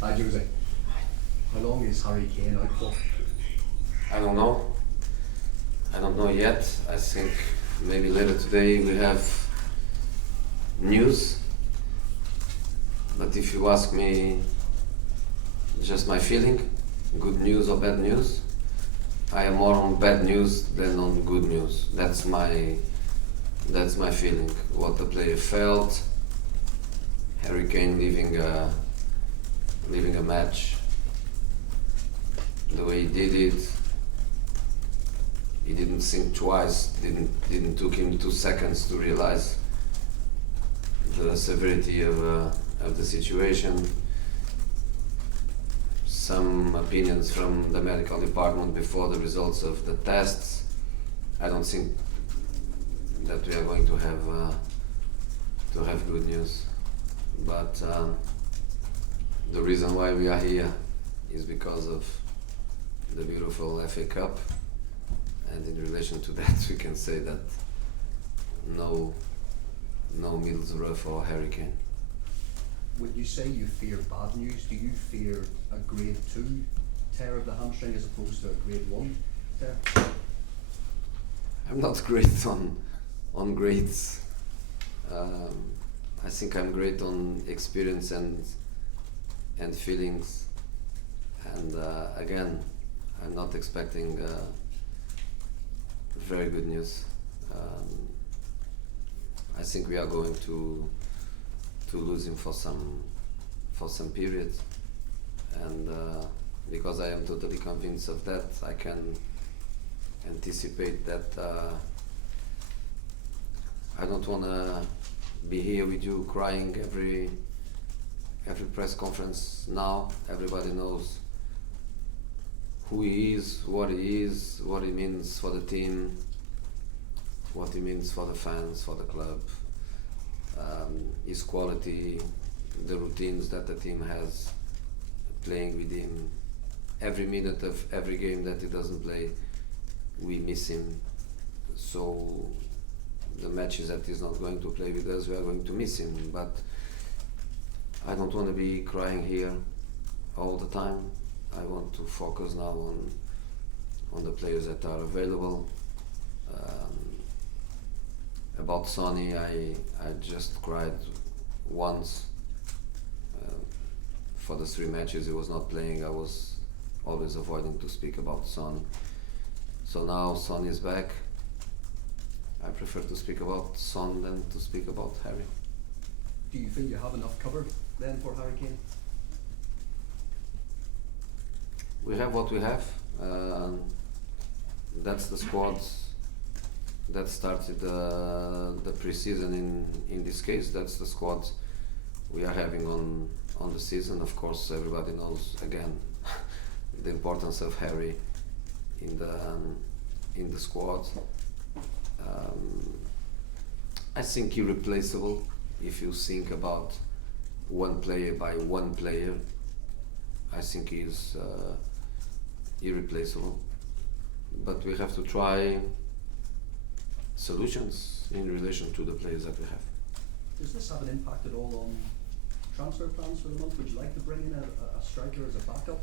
Hi Jose. How long is Harry Kane out for? I don't know. I don't know yet. I think maybe later today we have news. But if you ask me just my feeling, good news or bad news, I am more on bad news than on good news. That's my feeling. What the player felt, Harry Kane leaving a match, the way he did it. He didn't think twice. Didn't took him 2 seconds to realize the severity of the situation. Some opinions from the medical department before the results of the tests. I don't think that we are going to have good news. But the reason why we are here is because of the beautiful FA Cup, and in relation to that, we can say that no Middlesbrough for Harry Kane. When you say you fear bad news, do you fear a grade 2 tear of the hamstring as opposed to a grade 1 tear? I'm not great on grades. I think I'm great on experience and feelings. And again, I'm not expecting very good news. I think we are going to lose him for some period, and because I am totally convinced of that, I can anticipate that I don't want to be here with you crying every press conference now. Everybody knows who he is, what he means for the team, what he means for the fans, for the club, his quality, the routines that the team has, playing with him. Every minute of every game that he doesn't play, we miss him. So the matches that he's not going to play with us, we are going to miss him. But I don't want to be crying here all the time. I want to focus now on the players that are available. About Sonny, I just cried once. For the 3 matches he was not playing, I was always avoiding to speak about Son. So now Son is back. I prefer to speak about Son than to speak about Harry. Do you feel you have enough cover then for Harry Kane? We have what we have. That's the squad that started the pre-season in this case. That's the squad we are having on the season. Of course, everybody knows again the importance of Harry in the squad. I think irreplaceable. If you think about one player by one player, I think he's irreplaceable. But we have to try solutions in relation to the players that we have. Does this have an impact at all on transfer plans for the month? Would you like to bring in a striker as a backup?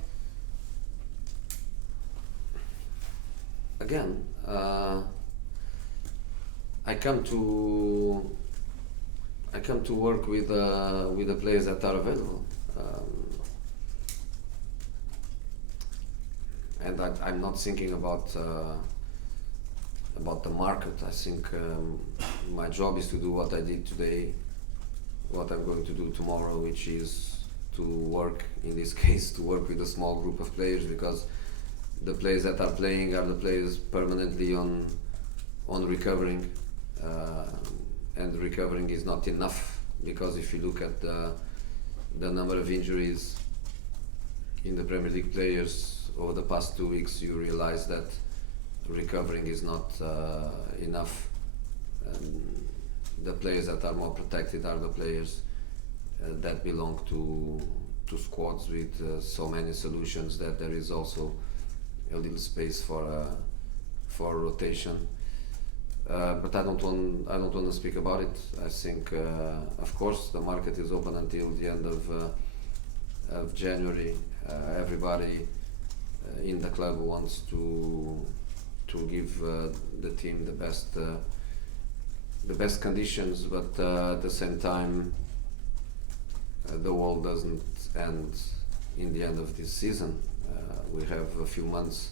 Again, I come to work with the players that are available, and I'm not thinking about the market. I think my job is to do what I did today, what I'm going to do tomorrow, which is to work, in this case, to work with a small group of players, because the players that are playing are the players permanently on recovering, and recovering is not enough, because if you look at the number of injuries in the Premier League players over the past 2 weeks, you realize that recovering is not enough. The players that are more protected are the players that belong to squads with so many solutions that there is also a little space for rotation. But I don't want to speak about it. I think, of course, the market is open until the end of January, everybody in the club wants to give the team the best conditions, but at the same time, the world doesn't end in the end of this season. We have a few months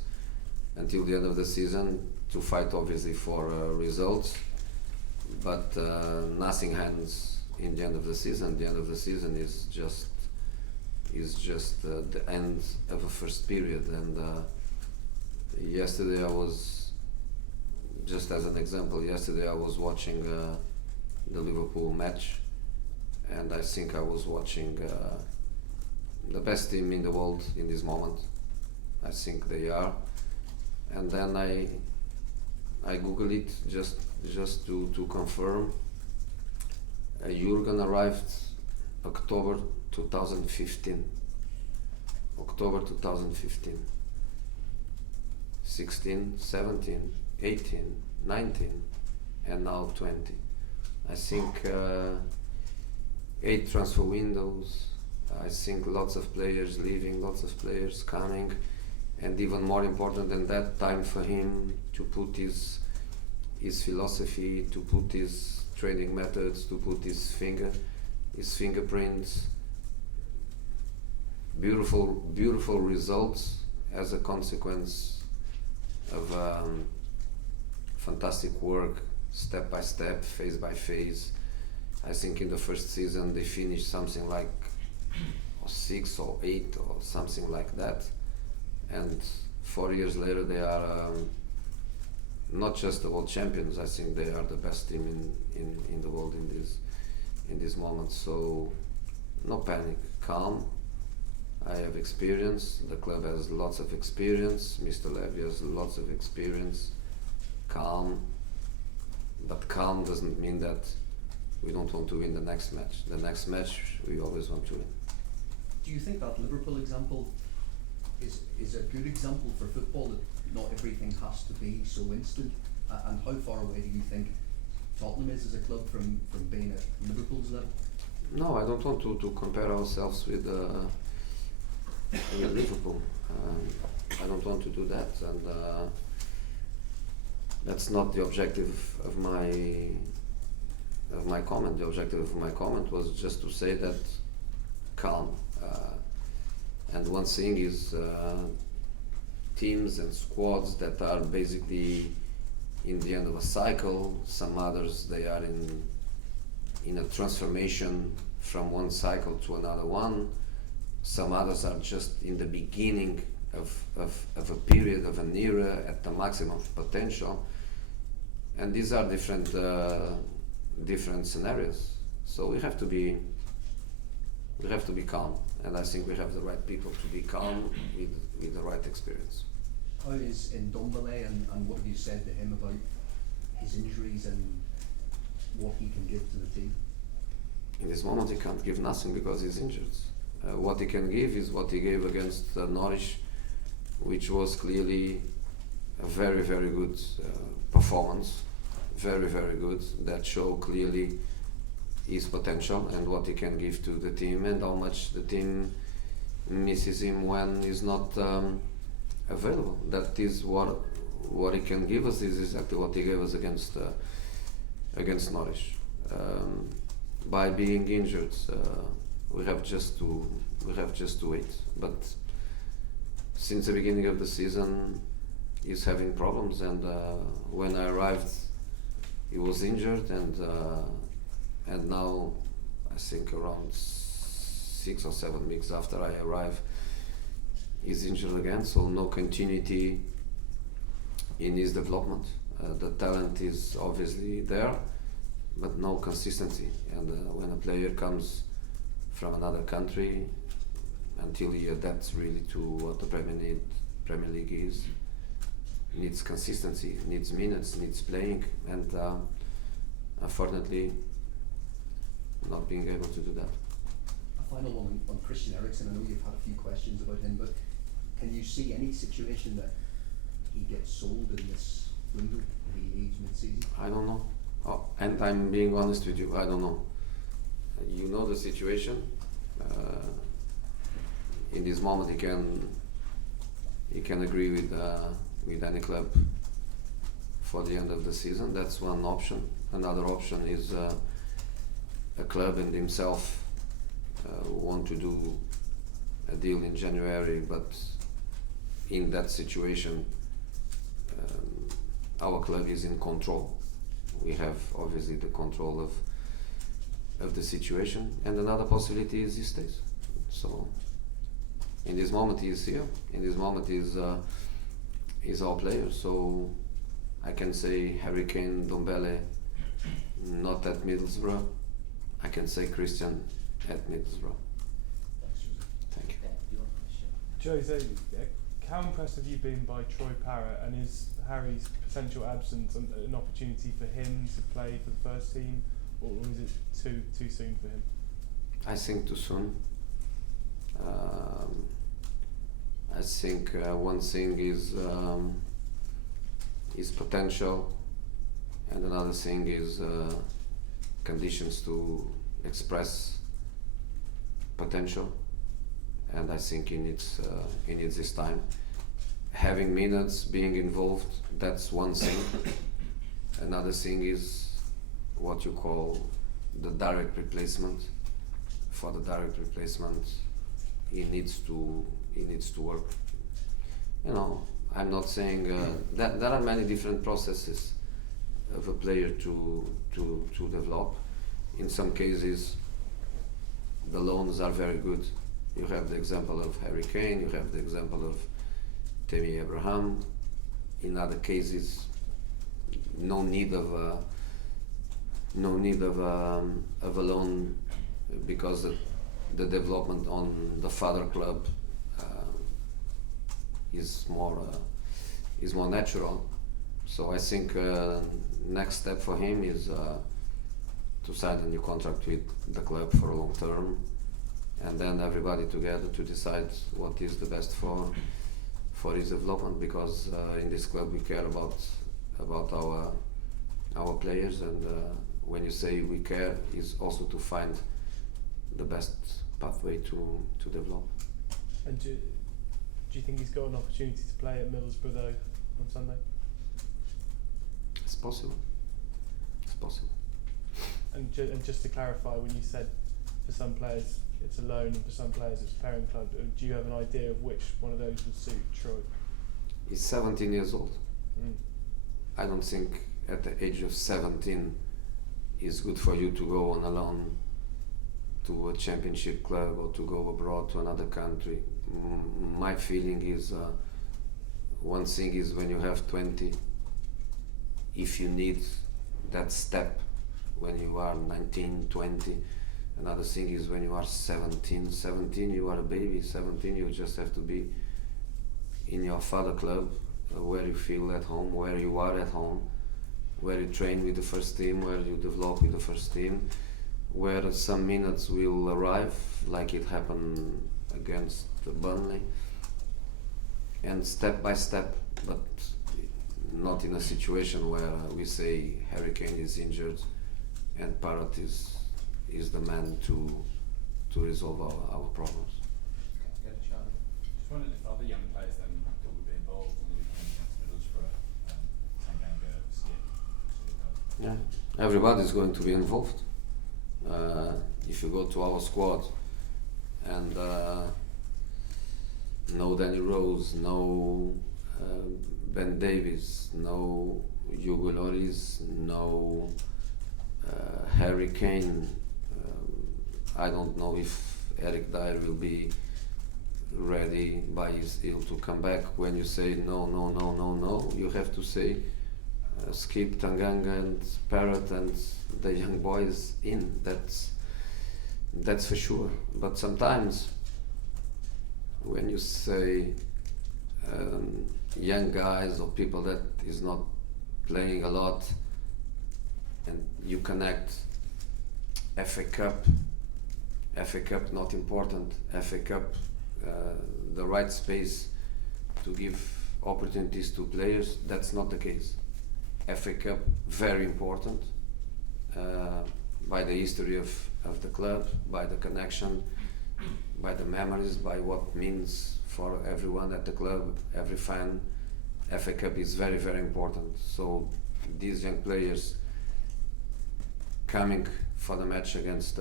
until the end of the season to fight, obviously, for results, but nothing ends in the end of the season. The end of the season is just the end of a first period. And yesterday I was, just as an example, yesterday I was watching the Liverpool match, and I think I was watching the best team in the world in this moment. I think they are. And then I Google it just to confirm. Jurgen arrived October 2015. October 2015. 16, 17, 18, 19, and now 20. I think 8 transfer windows. I think lots of players leaving, lots of players coming, and even more important than that, time for him to put his philosophy, to put his training methods, to put his fingerprints. Beautiful results as a consequence of fantastic work, step by step, phase by phase. I think in the first season they finished something like 6 or 8 or something like that, and 4 years later they are not just the world champions. I think they are the best team in the world in this moment. So no panic, calm. I have experience, the club has lots of experience, Mr. Levy has lots of experience. Calm, but calm doesn't mean that we don't want to win the next match. The next match we always want to win. Do you think that Liverpool example is a good example for football, that not everything has to be so instant? And how far away do you think Tottenham is as a club from being at Liverpool's level? No, I don't want to compare ourselves with Liverpool. I don't want to do that, and that's not the objective of my comment. The objective of my comment was just to say that calm. And one thing is teams and squads that are basically in the end of a cycle. Some others, they are in a transformation from one cycle to another one. Some others are just in the beginning of a period, of an era, at the maximum potential. And these are different scenarios. So we have to be calm, and I think we have the right people to be calm with the right experience. How is Ndombele, and what have you said to him about his injuries and what he can give to the team? In this moment he can't give nothing because he's injured. What he can give is what he gave against Norwich, which was clearly a very, very good performance. Very, very good. That show clearly his potential and what he can give to the team, and how much the team misses him when he's not available. That is what he can give us. Is exactly what he gave us against Norwich. By being injured, we have just to wait. But since the beginning of the season, he's having problems, and when I arrived, he was injured, and now I think around 6 or 7 weeks after I arrived, he's injured again. So no continuity in his development. The talent is obviously there, but no consistency. And when a player comes from another country, until he adapts really to what the Premier League is, needs consistency, needs minutes, needs playing, and unfortunately not being able to do that. A final one on Christian Eriksen. I know you've had a few questions about him, but can you see any situation that he gets sold in this window if he leaves mid-season? I don't know. Oh, and I'm being honest with you, I don't know. You know the situation. in this moment he can agree with any club for the end of the season. That's one option. Another option is a club and himself want to do a deal in January, but in that situation our club is in control. We have obviously the control of the situation, and another possibility is he stays. So in this moment he is here, in this moment is our player, so I can say Harry Kane, Dombele not at Middlesbrough. I can say Christian at Middlesbrough. Thank you. Jose, how impressed have you been by Troy Parrott, and is Harry's potential absence an opportunity for him to play for the first team, or is it too soon for him? I think too soon. I think one thing is potential, and another thing is conditions to express potential, and I think he needs this time. Having minutes, being involved, that's one thing. Another thing is what you call the direct replacement. For the direct replacement, he needs to work. You know, I'm not saying that there are many different processes of a player to develop. In some cases, the loans are very good. You have the example of Harry Kane. You have the example of Tammy Abraham. In other cases, no need of a loan, because the development on the father club is more natural. So I think next step for him is to sign a new contract with the club for a long term, and then everybody together to decide what is the best for his development, because in this club we care about our players, and when you say we care, is also to find the best pathway to develop. And do you think he's got an opportunity to play at Middlesbrough though on Sunday? It's possible. It's possible. And just to clarify, when you said for some players it's a loan and for some players it's a parent club, do you have an idea of which one of those would suit Troy? He's 17 years old. Mm. I don't think at the age of 17 it's good for you to go on a loan to a championship club or to go abroad to another country. My feeling is one thing is when you have 20, if you need that step when you are 19, 20. Another thing is when you are 17 you are a baby. 17 you just have to be in your father club, where you feel at home, where you are at home, where you train with the first team, where you develop with the first team, where some minutes will arrive, like it happened against Burnley, and step by step, but not in a situation where we say Harry Kane is injured and Parrott is the man to resolve our problems. Okay, Charlie. Just wondered if other young players then that would be involved in the weekend against Middlesbrough, Tanganga, Skip, Yeah, everybody's going to be involved. If you go to our squad and no Danny Rose, no Ben Davies, no Hugo Lloris, no Harry Kane, I don't know if Eric Dyer will be ready by his ill to come back. When you say no, you have to say Skip, Tanganga and Parrott and the young boys in. That's for sure. But sometimes when you say young guys or people that is not playing a lot, and you connect FA Cup not important, FA Cup the right space to give opportunities to players, that's not the case. FA Cup very important by the history of the club, by the connection, by the memories, by what means for everyone at the club, every fan. FA Cup is very, very important. So these young players coming for the match against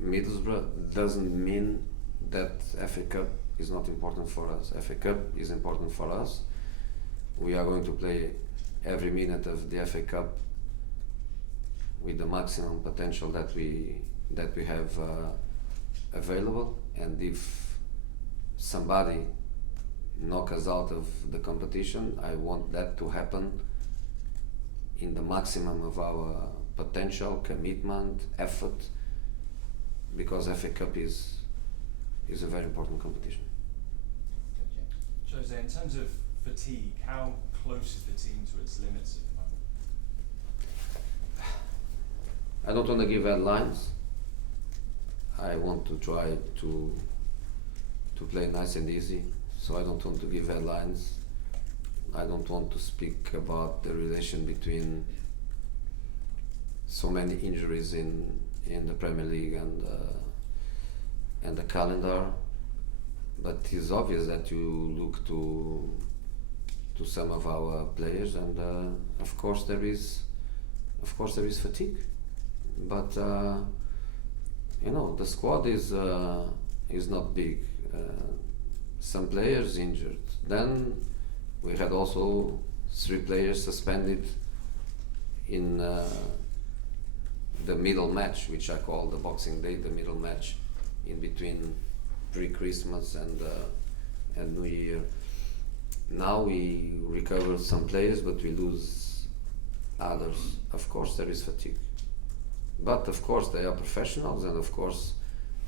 Middlesbrough doesn't mean that FA Cup is not important for us. FA Cup is important for us. We are going to play every minute of the FA Cup with the maximum potential that we have available, and if somebody knock us out of the competition, I want that to happen in the maximum of our potential, commitment, effort, because FA Cup is a very important competition. Jose, in terms of fatigue, how close is the team to its limits at the moment? I don't want to give headlines. I want to try to play nice and easy, so I don't want to give headlines. I don't want to speak about the relation between so many injuries in the Premier League and the calendar, but it's obvious that you look to some of our players, and of course there is fatigue, but the squad is not big. Some players injured. Then we had also 3 players suspended in the middle match, which I call the Boxing Day, the middle match in between pre-Christmas and New Year. Now we recover some players, but we lose others. Of course there is fatigue, but of course they are professionals, and of course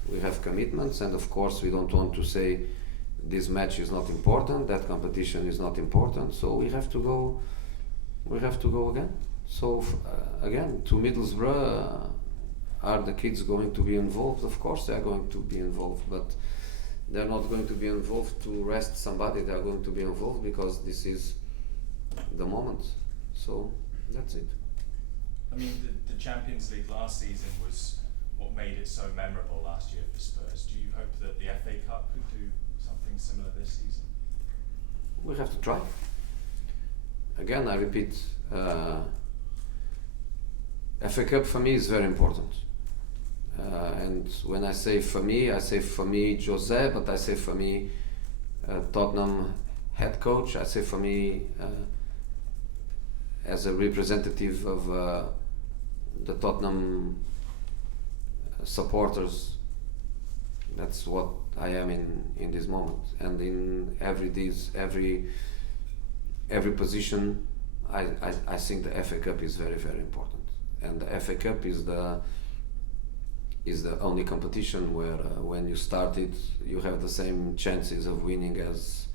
we have commitments, and of course we don't want to say this match is not important, that competition is not important, so we have to go again. So again, to Middlesbrough, are the kids going to be involved? Of course they are going to be involved, but they're not going to be involved to rest somebody. They are going to be involved because this is the moment. So that's it. I mean, the Champions League last season was what made it so memorable last year for Spurs. Do you hope that the FA Cup could do something similar this season? We have to try. Again, I repeat, FA Cup for me is very important. And when I say for me Jose, but I say for me Tottenham head coach, I say for me as a representative of the Tottenham supporters. That's what I am in this moment, and in every position, I think the FA Cup is very, very important, and the FA Cup is the only competition where when you start it, you have the same chances of winning as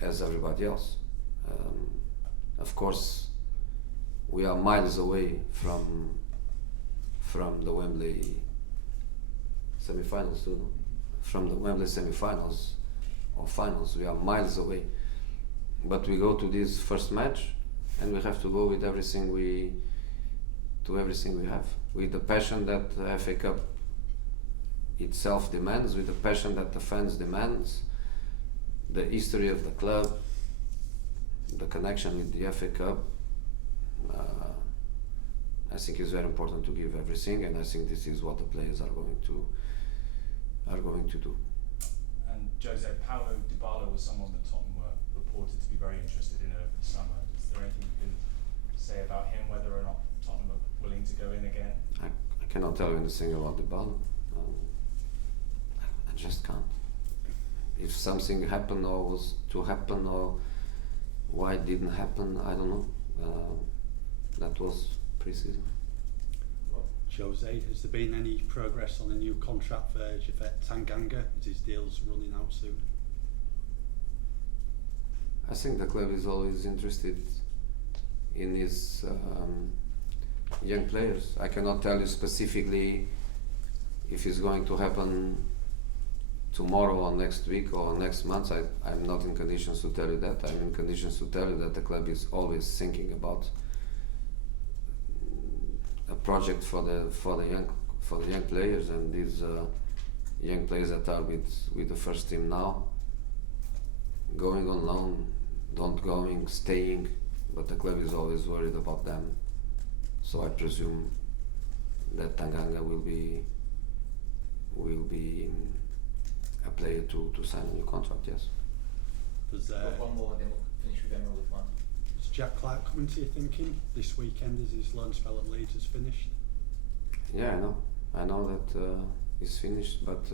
everybody else. Of course, we are miles away from the Wembley semi-finals too. From the Wembley semi-finals or finals, we are miles away. But we go to this first match, and we have to go with everything we have, with the passion that the FA Cup itself demands, with the passion that the fans demands, the history of the club, the connection with the FA Cup. I think it's very important to give everything, and I think this is what the players are going to do. And Jose, Paulo Dybala was someone that Tottenham were reported to be very interested in over the summer. Is there anything you can say about him, whether or not Tottenham are willing to go in again? I cannot tell you anything about Dybala. I just can't. If something happened or was to happen, or why it didn't happen, I don't know. That was pre-season. Well, Jose, has there been any progress on a new contract for Japhet Tanganga? Is his deal's running out soon? I think the club is always interested in his young players. I cannot tell you specifically if it's going to happen tomorrow or next week or next month. I'm not in conditions to tell you that. I'm in conditions to tell you that the club is always thinking about a project for the young players, and young players that are with the first team now, going on loan, don't going, staying, but the club is always worried about them. So I presume that Tanganga will be a player to sign a new contract. Yes. Does Got one more and then we'll finish with Emma with one. is Jack Clark coming to your thinking this weekend as his loan spell at Leeds is finished? Yeah, I know that it's finished, but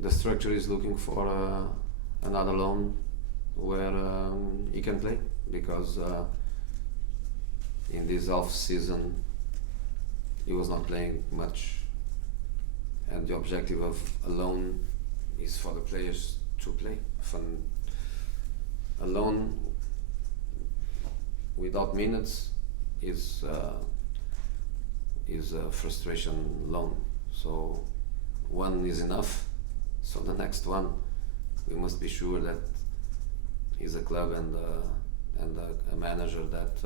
the structure is looking for another loan where he can play, because in this off season he was not playing much, and the objective of a loan is for the players to play. A loan without minutes is a frustration loan. So one is enough. So the next one, we must be sure that he's a club and a manager that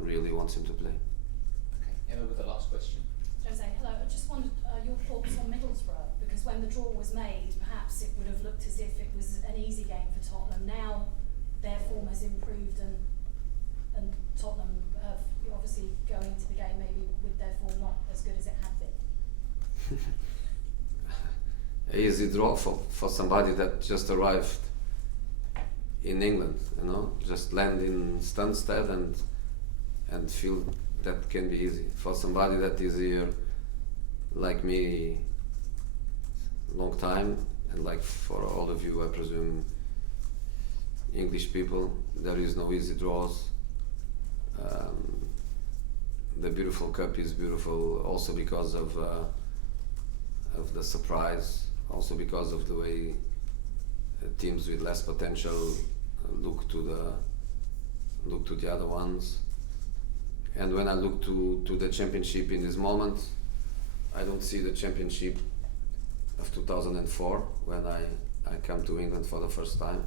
really wants him to play. Okay, Emma with the last question. Jose, hello. I just wondered your thoughts on Middlesbrough, because when the draw was made, perhaps it would have looked as if it was an easy game for Tottenham. Now their form has improved, and Tottenham have obviously going into the game maybe with their form not as good as it had been. A easy draw for somebody that just arrived in England, just land in Stansted and feel that can be easy. For somebody that is here like me long time, and like for all of you, I presume, English people, there is no easy draws. The beautiful cup is beautiful also because of the surprise, also because of the way teams with less potential look to the other ones. And when I look to the championship in this moment, I don't see the championship of 2004 when I come to England for the first time.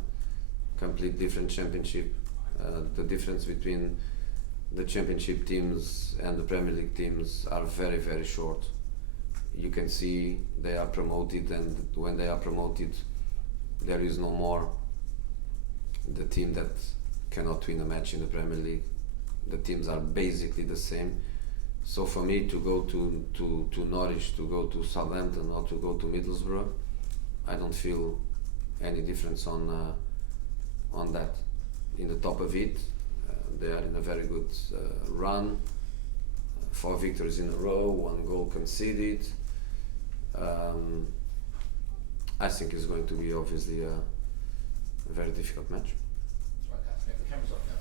Complete different championship. The difference between the championship teams and the Premier League teams are very, very short. You can see they are promoted, and when they are promoted, there is no more the team that cannot win a match in the Premier League. The teams are basically the same. So for me to go to Norwich, to go to Southampton, or to go to Middlesbrough, I don't feel any difference on that. In the top of it, they are in a very good run. 4 victories in a row, 1 goal conceded. I think it's going to be obviously a very difficult match. Okay, the camera's off now.